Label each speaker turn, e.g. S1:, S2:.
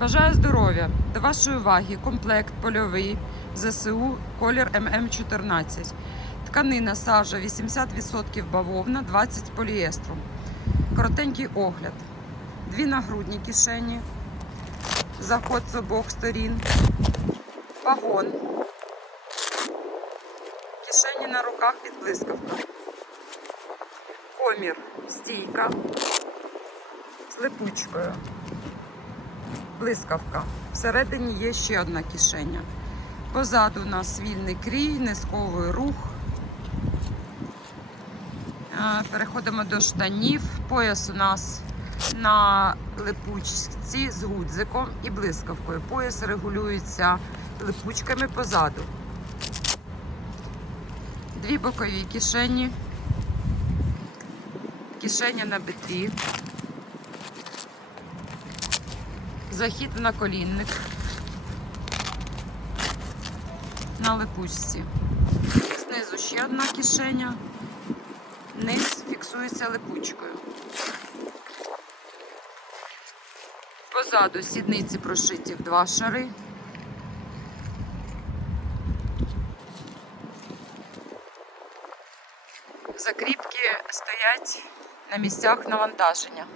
S1: Бажаю здоров'я! До вашої уваги комплект польовий ЗСУ колір ММ14. Тканина сажа 80% бавовна, 20 поліестру. Коротенький огляд. Дві нагрудні кишені. Заход з обох сторін. Пагон. Кишені на руках під блискавка. Комір. Стійка. З липучкою блискавка. Всередині є ще одна кишеня. Позаду у нас вільний крій, низковий рух. Переходимо до штанів. Пояс у нас на липучці з гудзиком і блискавкою. Пояс регулюється липучками позаду. Дві бокові кишені. Кишеня на бедрі. Захід на колінник на липучці. Знизу ще одна кишеня. Низ фіксується липучкою. Позаду сідниці прошиті в два шари. Закріпки стоять на місцях навантаження.